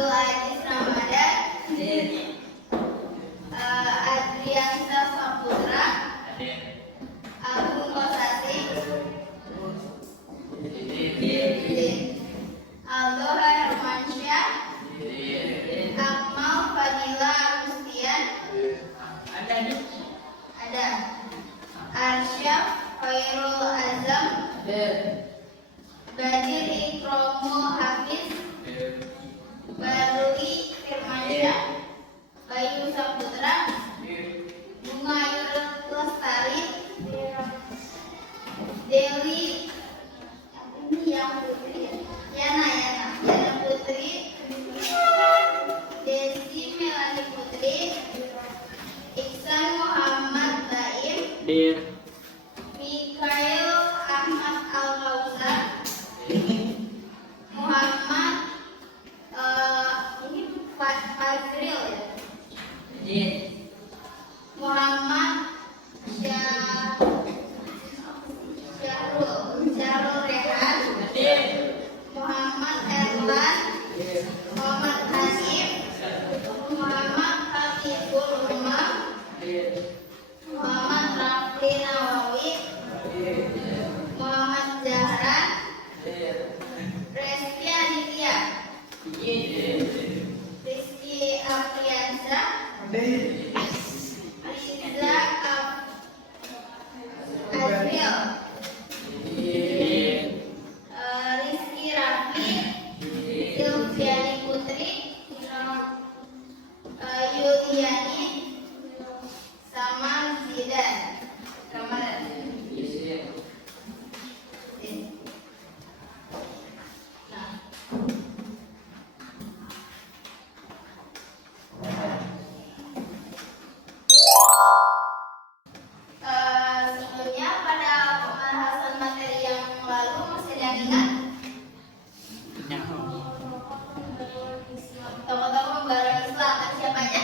Abdul Aziz Ramadan, Adriansa Saputra, Agung Kosasi, Aldo Hermansyah, Akmal Fadila Agustian, ada Arsyaf Khairul Azam, Badir Ikromo Hafiz, Baruli Firmansyah, Bayu Saputra, Bunga Ayu Lestari, Dewi ini yang putri, Yana Putri, Desi Melani Putri, Iksan Muhammad Baim, Mikael Ahmad Al-Kausar, Muhammad ini Fazril ya, Muhammad Syahrul Rehan, Muhammad Erlan, Muhammad Hanif, Muhammad Habibur Umar, Muhammad Rafli Nawawi, Muhammad Zahra, Reski Aditya, Rizky Apriansa, Riza Azril, Rizky Rafi, Silviani Putri, Yuliani, sama Zidan Ramadan. Sebelumnya pada pembahasan materi yang lalu masih ada yang ingat? Tokoh-tokoh pembaruan Islam kan siapa aja?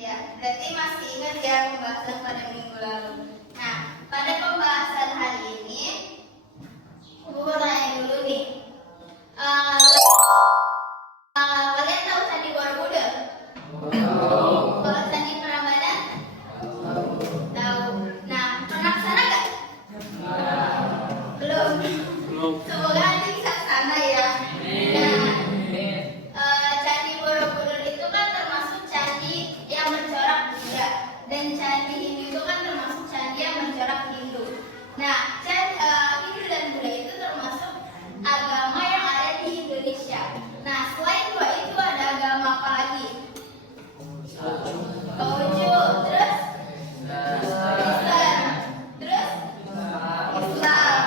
Ya, berarti masih ingat ya pembahasan pada minggu lalu. Nah, pada pembahasan hari ini, aku mau tanya dulu nih. Kalian tahu Candi Borobudur? Kalau Candi Prambanan? Tahu. Nah, pernah kesana nggak? Belum. Semoga nanti bisa kesana ya. Nah, Candi Borobudur itu kan termasuk candi yang bercorak Buddha, dan candi Hindu itu kan termasuk candi yang bercorak Hindu. Nah, Hindu dan Buddha itu termasuk agama yang ada di Indonesia. Nah, selain dua itu ada agama apa lagi? Konghucu, terus Kristen, terus Islam.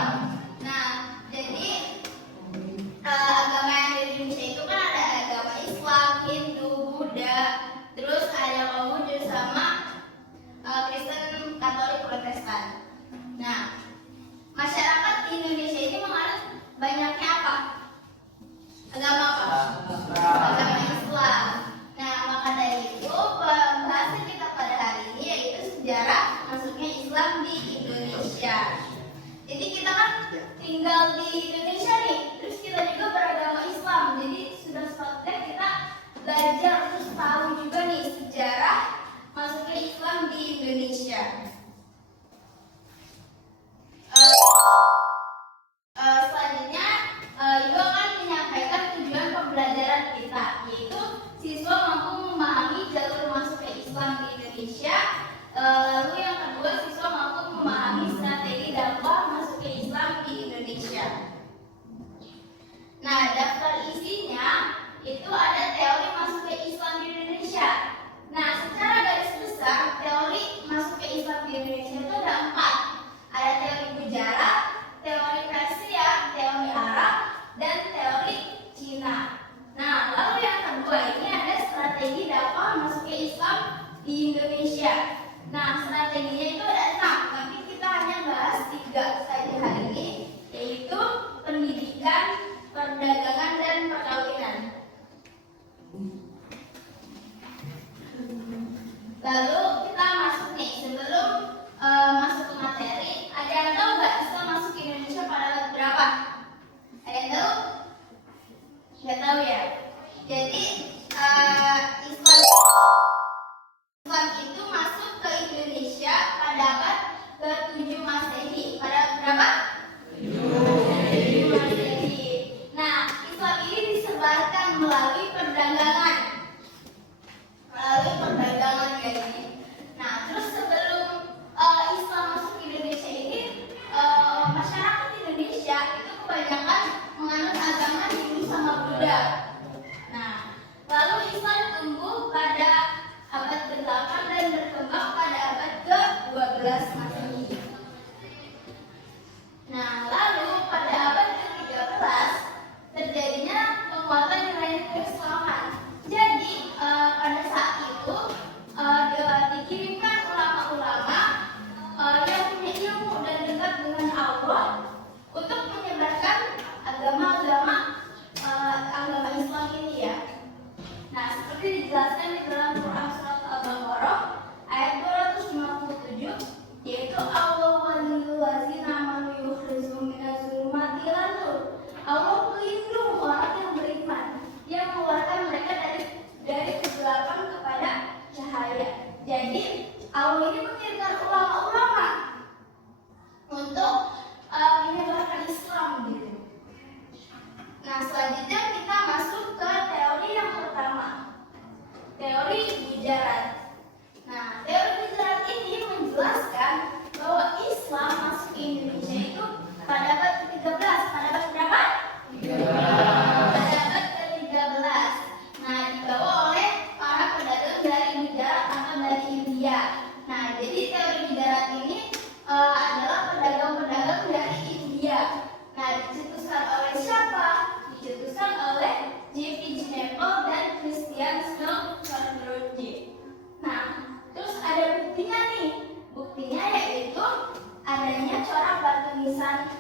Nah, jadi agama yang ada di Indonesia itu kan ada agama Islam, Hindu, Buddha, terus ada Konghucu sama Kristen, Katolik, Protestan. Nah, masyarakat di Indonesia ini menganut banyaknya apa? Agama apa? Agama Islam. Nah, maka dari itu pembahasan kita pada hari ini yaitu sejarah masuknya Islam di Indonesia. Jadi kita kan tinggal di Indonesia nih, terus kita juga beragama Islam. Jadi sudah sepatutnya kita belajar terus tahu juga nih sejarah masuknya Islam di Indonesia. Selanjutnya Ibu akan menyampaikan tujuan pembelajaran kita, yaitu siswa mampu memahami jalur masuk ke Islam di Indonesia. Lalu yang kedua, siswa mampu memahami strategi dakwah masuk ke Islam di Indonesia. Nah, daftar isinya itu ada teori masuk ke Islam di Indonesia. Nah, secara garis besar teori masuk ke Islam di Indonesia itu ada 4. Ada teori Gujarat, teori Persia, teori Arab, dan teori Cina. Nah, lalu yang kedua ini ada strategi dakwah masuk ke Islam di Indonesia. Nah, strateginya itu ada 6, tapi kita hanya bahas 3 saja hari ini, yaitu pendidikan, perdagangan, dan perkawinan. Lalu kita 13 Masehi. Nah, lalu pada abad ke-13 terjadinya penguatan nilai keislaman. Jadi pada saat itu dikirimkan ulama-ulama yang punya ilmu dan dekat dengan Allah untuk menyebarkan agama Islam ini ya. Nah, seperti dijelaskan di dalam Quran surat Al-Baqarah ayat 257, yaitu Allah waliyul ladzina amanu yukhrijuhum minaz zulumati ilan nur. Allah pelindung orang yang beriman, yang mengeluarkan mereka dari kegelapan kepada cahaya. Jadi Allah ini mengirimkan ulama-ulama untuk menyebarkan Islam gitu. Nah, selanjutnya kita masuk ke teori yang pertama, teori Gujarat. Nah, teori Gujarat ini menjelaskan bahwa Islam masuk ke Indonesia itu pada abad ke-13. Pada abad berapa? Pada abad ke-13. Nah, dibawa oleh para pedagang dari Gujarat atau dari India. Nah, jadi teori Gujarat ini adalah pedagang-pedagang dari India. Nah, dicetuskan oleh siapa? Dicetuskan oleh J.P. Ginepal dan Christian Snowcroft. Nah, terus ada buktinya nih. Buktinya yaitu adanya corak batu nisan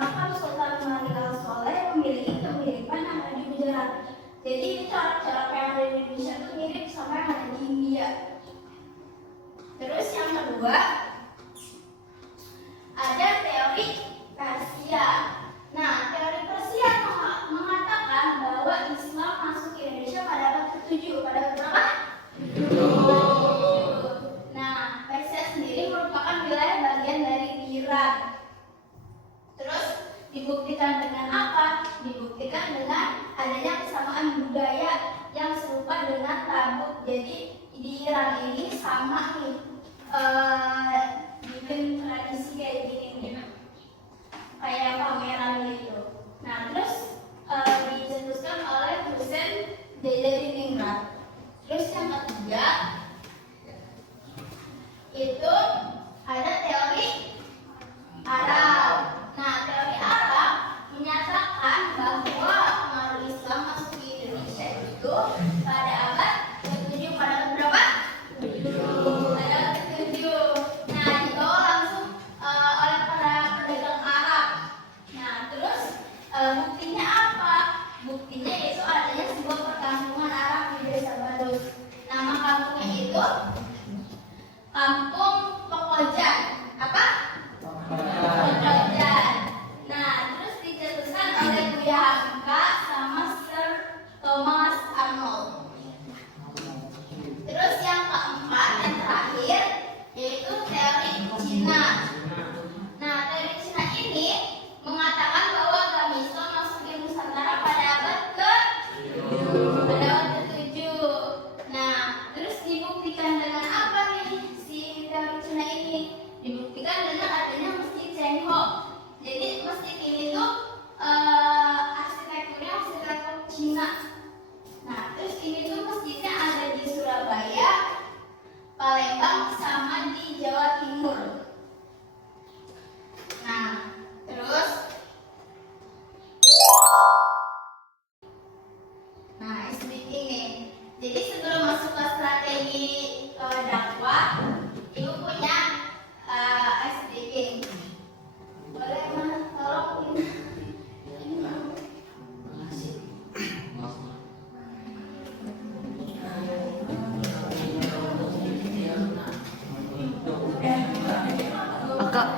makam Sultan Malik al-Soleh memiliki kemiripan yang ada di Gujarat. Jadi ini corak-corak yang ada di Indonesia itu mirip sama yang ada di India. Terus yang kedua, ada teori Persia. Nah, teori Persia mengatakan bahwa Islam masuk ke Indonesia pada abad ke-7. Pada abad berapa? Nah, Persia sendiri merupakan wilayah bagian dari Iran. Terus dibuktikan dengan apa? Dibuktikan dengan adanya kesamaan budaya yang serupa dengan rambut. Jadi di Iran ini sama nih bikin tradisi kayak gini nih, kayak pameran gitu. Nah, terus dicetuskan oleh Husein Djajalingrat. Terus yang ketiga itu ada teori Arab. Nah, teori Arab menyatakan bahwa pengaruh Islam masuk ke Indonesia itu pada abad ke-7. Pada abad berapa? Pada abad ke-7. Nah, dibawa langsung oleh para pedagang Arab. Nah, terus buktinya apa? Buktinya yaitu adanya sebuah perkampungan Arab di Desa Badus. Nama kampungnya itu Kampung Pekojan. Apa? Pekojan. Nah, terus dicetuskan oleh Buya Hamka sama Sir Thomas Arnold. Terus yang keempat dan terakhir yaitu teori Cina. Nah, teori Cina ini mengatakan bahwa agama Islam masuk ke Nusantara pada abad ke-7. Nah, terus dibuktikan dengan apa nih si teori Cina ini? Dibuktikan dengan adanya Masjid Cengho. Jadi masjid ini tuh arsitekturnya arsitektur Cina. Nah, terus ini tuh masjidnya ada di Surabaya, Palembang, sama di Jawa Timur. Nah, terus speaking nih. Jadi sebelum masuk ke strategi dakwah, ibu punya speaking. Boleh tolong Kakak,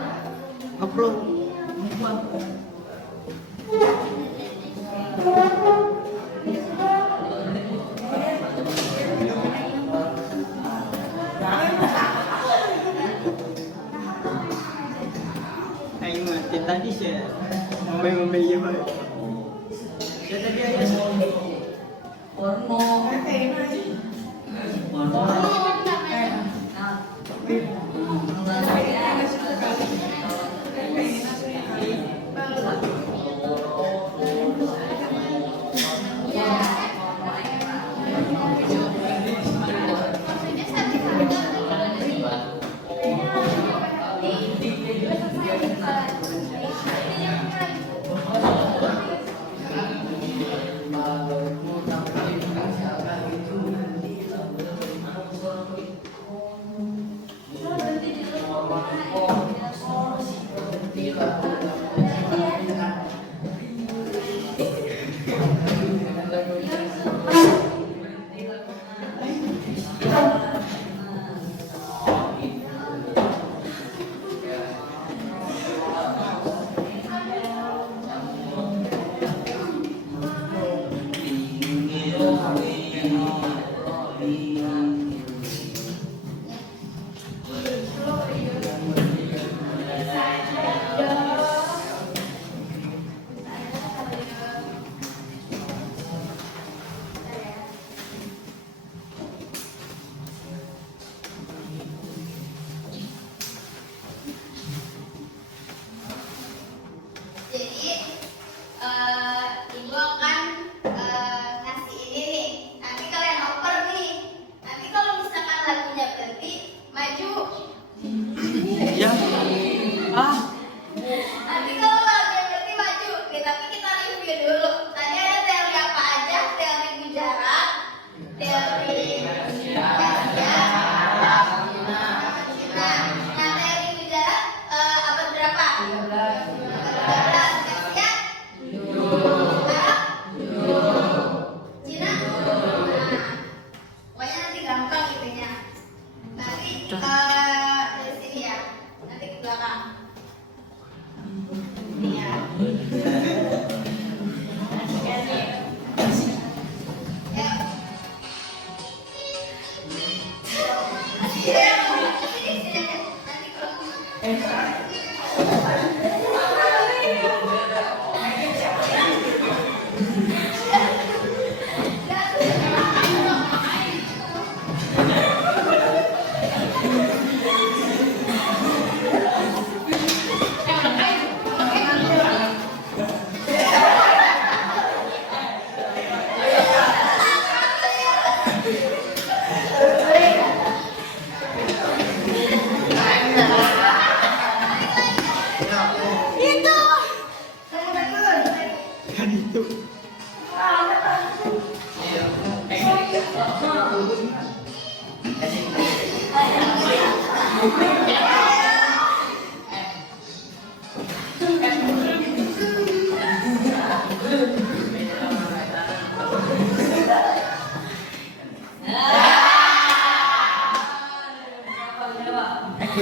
upload. Ayo mati tadi saya ngomel-ngomel ya Pak. Saya tadi ayah porno. Dari sini ya, nanti ke belakang. Iya. Kan itu.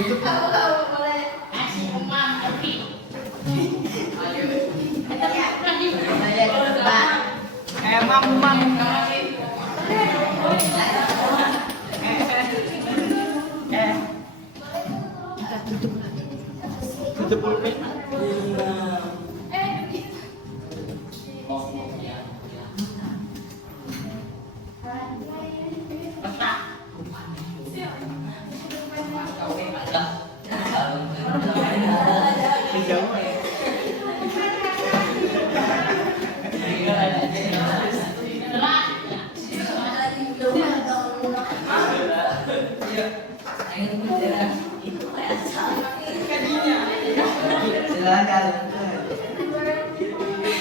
Kamu boleh kasih umam tapi. Mam. Tutup pulpen.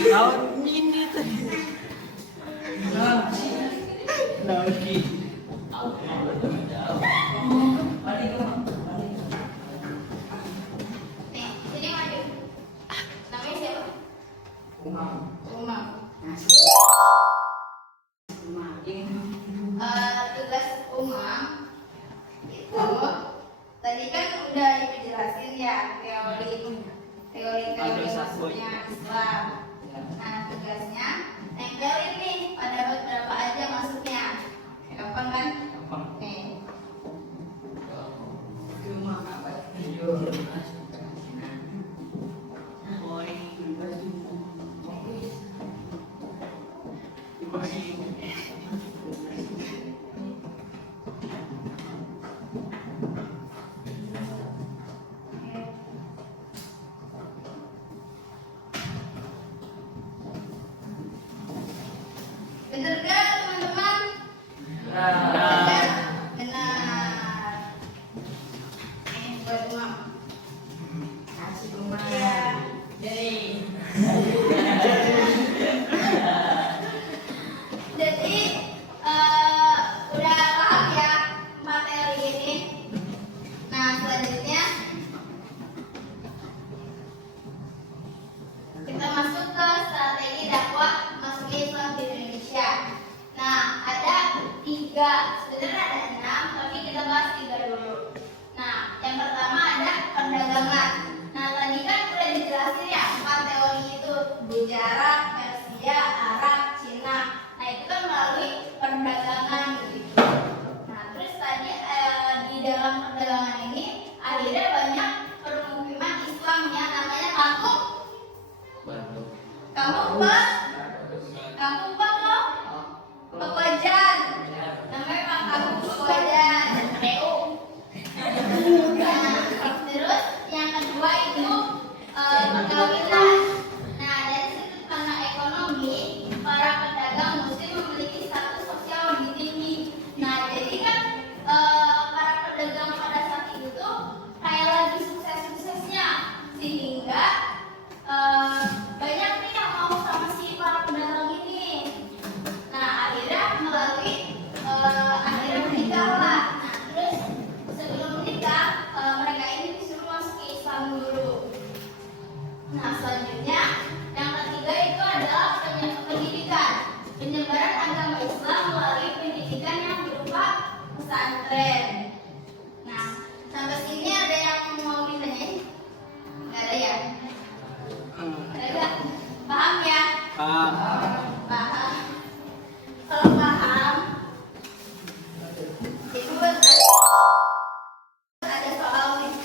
Tahun ini tuh. Nih, sini maju. Namanya siapa? Umam. Tugas Umam itu tadi kan udah dijelasin ya teori masuknya Islam. Nah tugasnya nempelin nih pada berapa aja masuknya. Gampang kan? Nih. Bener gak teman-teman? Benar. Ini buat Umam. Kasih Umam. Jadi udah paham ya materi ini. Nah selanjutnya kita masuk ke strategi dakwah masuk Islam di Indonesia. Nah ada 3, sebenarnya ada 6, tapi kita bahas 3 dulu. Nah yang pertama ada perdagangan. Nah tadi kan udah dijelasin ya 4 teori itu: Gujarat, Persia, Arab, Cina. Nah itu kan melalui perdagangan gitu. Nah terus tadi di dalam perdagangan ini akhirnya banyak permukiman Islam yang namanya kampung loh, Pekojan. Namanya kampung Pekojan. Nah terus yang kedua itu perkawinan. Nah dari situ karena ekonomi para pedagang muslim memiliki status sosial lebih tinggi. Nah jadi kan para pedagang pada saat itu tuh kayak lagi sukses-suksesnya, sehingga banyak nih yang mau sama si para pedagang ini. Nah akhirnya melalui akhirnya menikah lah. Nah terus sebelum menikah mereka ini disuruh masuk ke Islam dulu. Nah selanjutnya yang ketiga itu adalah pendidikan, penyebaran agama Islam melalui pendidikan yang berupa pesantren. Nah Paham. Kalau paham, itu ada soal nih.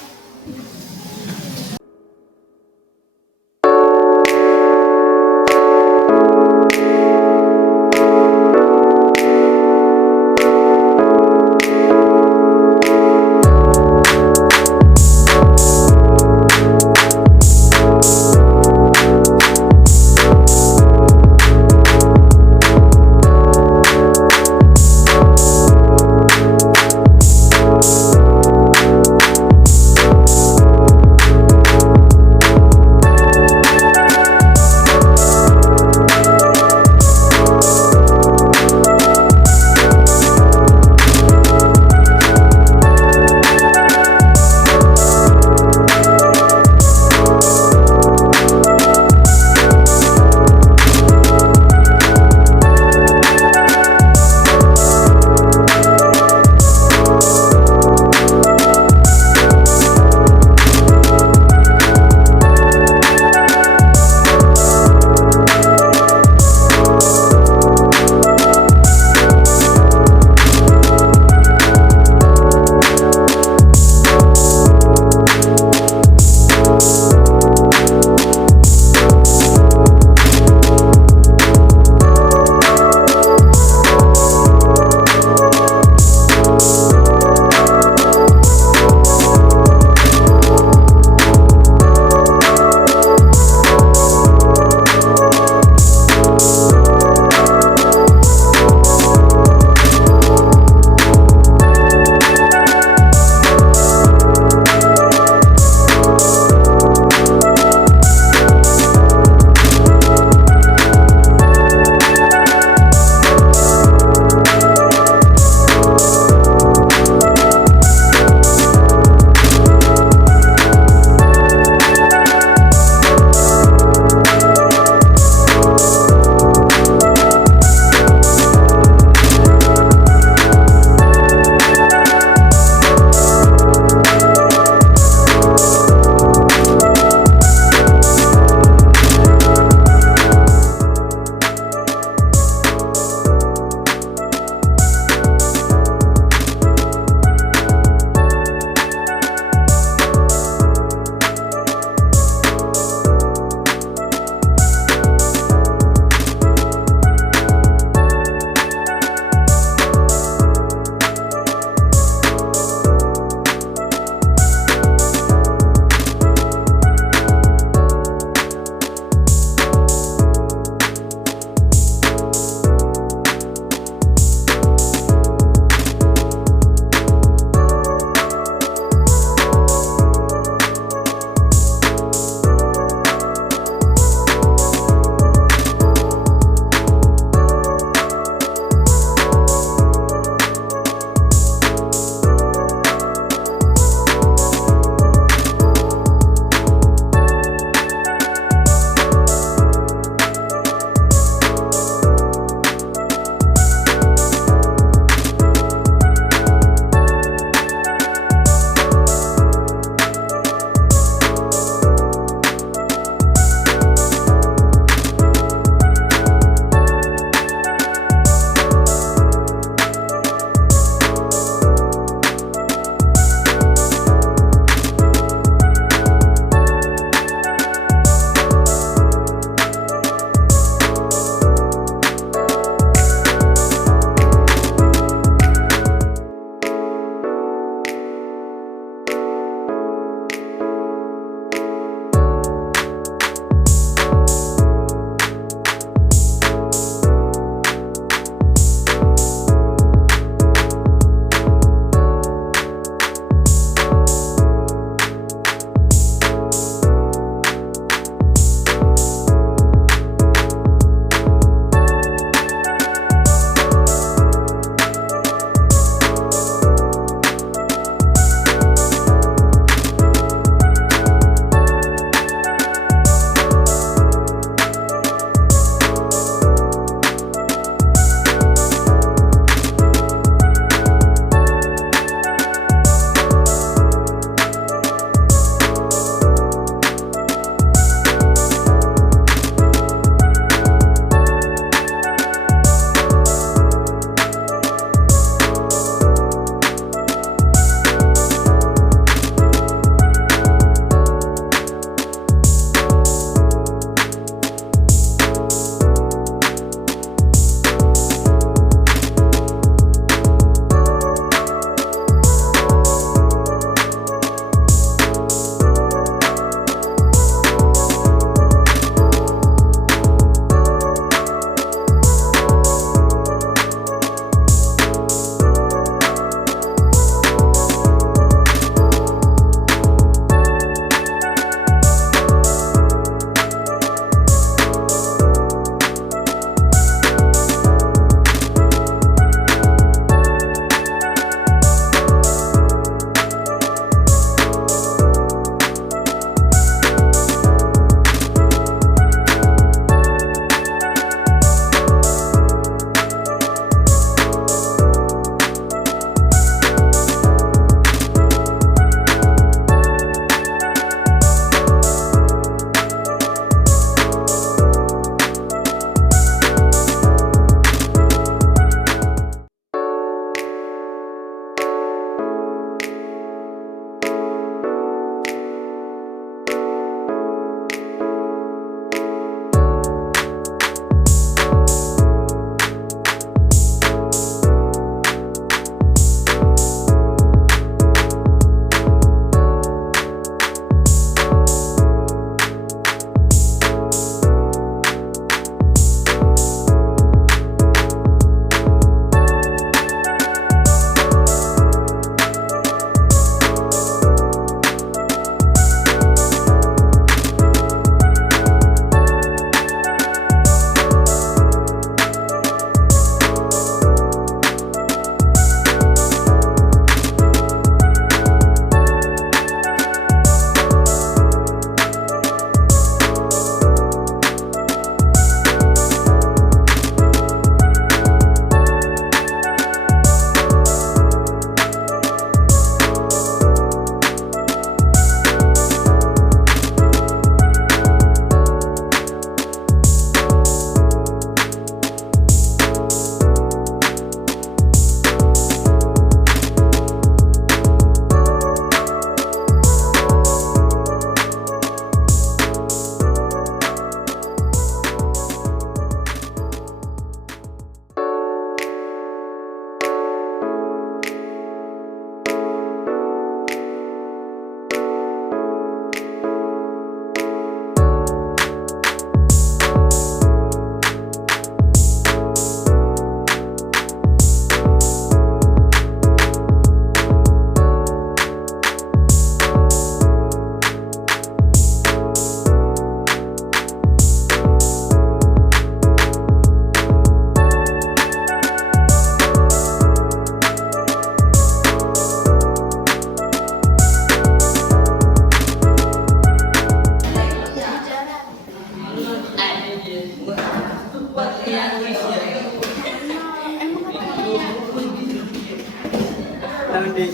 deh.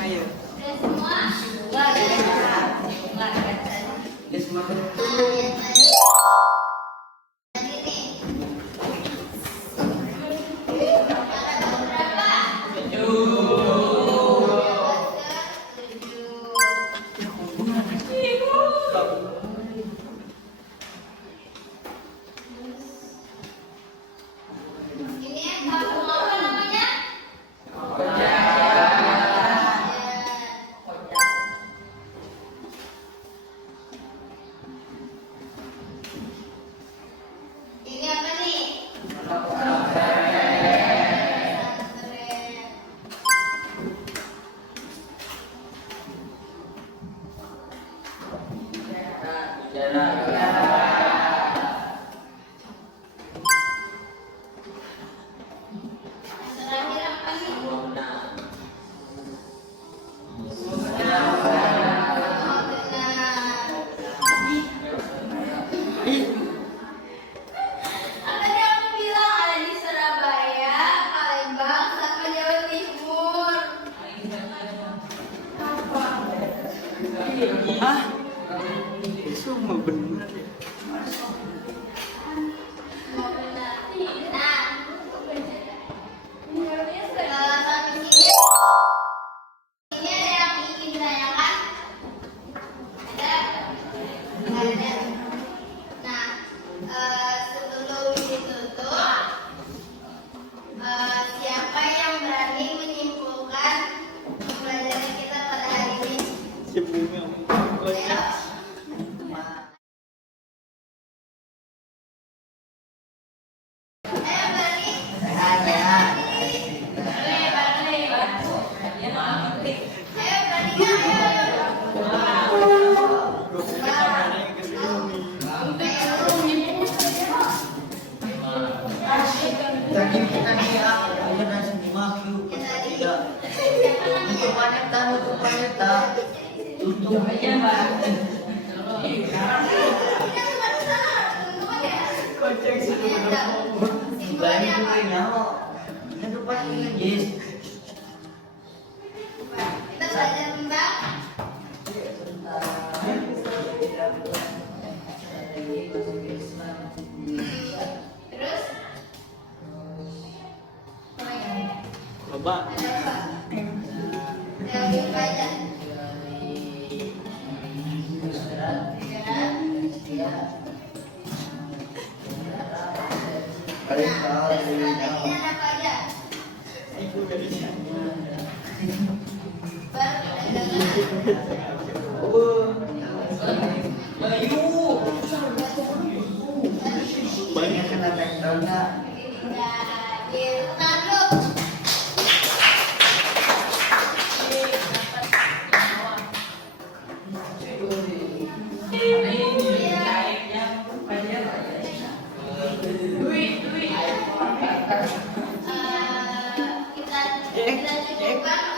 Ayo. Udah semua? Enggak ada. Enggak ada. Ya semangat. Nah, yang tadi. Tadi nih. Ada berapa? 7. Ini kampung apa namanya? Ini apa nih? Pesantren. Terakhir apa nih? Oh, benar. Tadi aku bilang ada di Surabaya, Palembang, sama Jawa Timur. Hah? Semua benar. Mau benar. Nah, sampai sini ini ada yang ingin ditanyakan? Ada? Nggak ada. Nah, sebelum ditutup, siapa yang berani menyimpulkan pembelajaran kita pada hari ini? Sebelumnya. Ayo. Ayo berani. Ayo berani nggak? Tadi kita lihat, ayo nasi maki, tidak. Untuk wanita, tutup aja mbak. Kocek Balik dulu nyawa. Ini depan ini Jis. Kita belajar tentang terus Coba. ada apa? Dari aja. Balik Nah, terus strateginya ada apa aja? Ibu dari sana. Perdagangan. Banyak kena tektonya. Nah, diputar dulu. Kita cukupkan